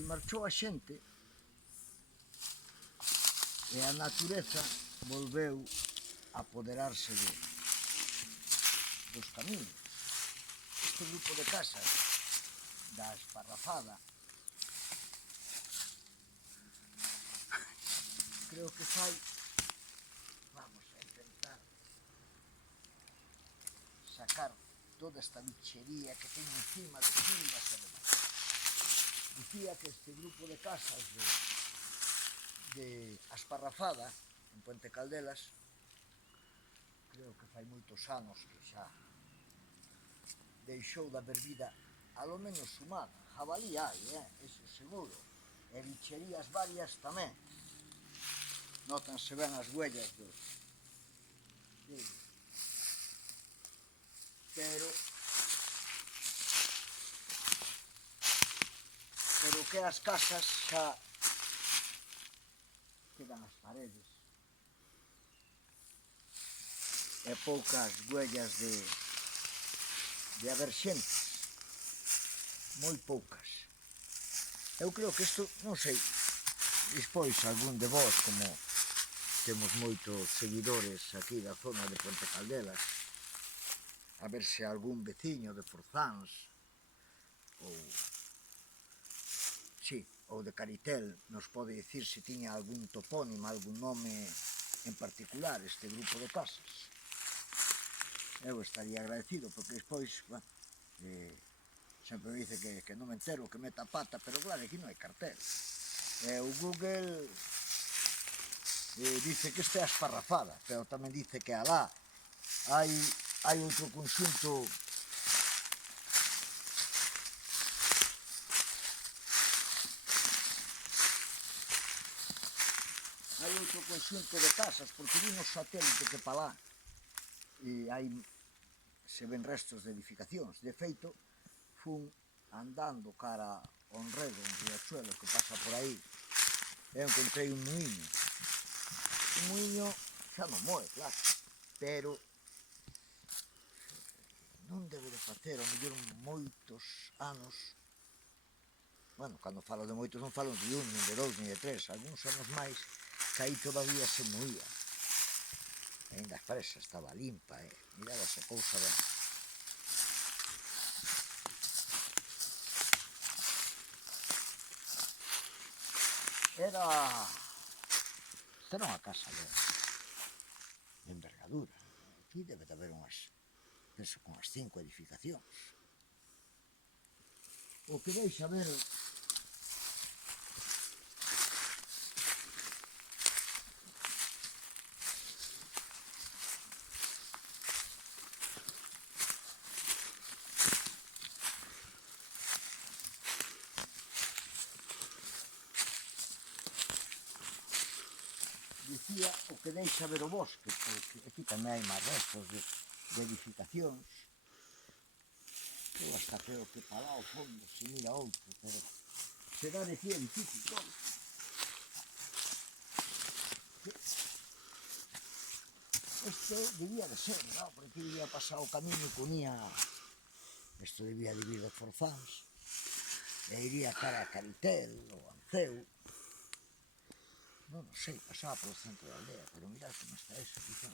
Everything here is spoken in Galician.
e marchou a xente e a natureza volveu a apoderarse dos camiños. Este grupo de casas da Esparrafada creo que fai, vamos a intentar sacar toda esta bichería que ten encima de silvas e demais. Dicía que este grupo de casas de Esparrafada, en Puente Caldelas, creo que fai moitos anos que xa deixou de haber vida, alo menos humana. Jabalí hai, eso seguro, e bicherías varias tamén. Nótanse ben as huellas deles. Pero que as casas xa quedan as paredes e poucas huellas de haber xente, moi poucas. Eu creo que isto, non sei, despois algún de vós, como temos moitos seguidores aquí da zona de Puente Caldelas, a ver se algún veciño de Forzáns ou de Caritel nos pode dicir se tiña algún topónimo, algún nome en particular este grupo de casas. Eu estaría agradecido, porque despois, sempre me dice que non me entero, que meta pata, pero claro, aquí non hai cartel. O Google dice que esta é a Esparrafada, pero tamén dice que alá hai outro conxunto de casas, porque vi nos satélites que pa lá e se ven restos de edificacións. De feito, fun andando cara ao enredo, un riachuelo que pasa por aí, e encontrei un muiño. Un muiño xa non moe, claro, pero non debe de facer, ao mellor, moitos anos. Bueno, cando falo de moitos non falo de un, nin de dous, nin de tres, algúns anos máis, que aí todavía se moía. Ainda a presa estaba limpa, miraba esa cousa ben. Esta era unha casa de envergadura. Aquí debe de haber penso con as 5 edificacións. O que deixa ver dicía o que deixa ver o bosque, porque aquí tamén hai máis restos de edificacións. Eu hasta creo que para lá ao fondo se mira outro, pero chegar aquí é difícil todo. Este debía de ser, non? Porque aquí debía pasar o camiño que unía, isto debía de vir de Forzáns, e iría cara a Caritel ou Anceu. Non sei, pasaba polo centro da aldea, pero mirad como está eso, quizá.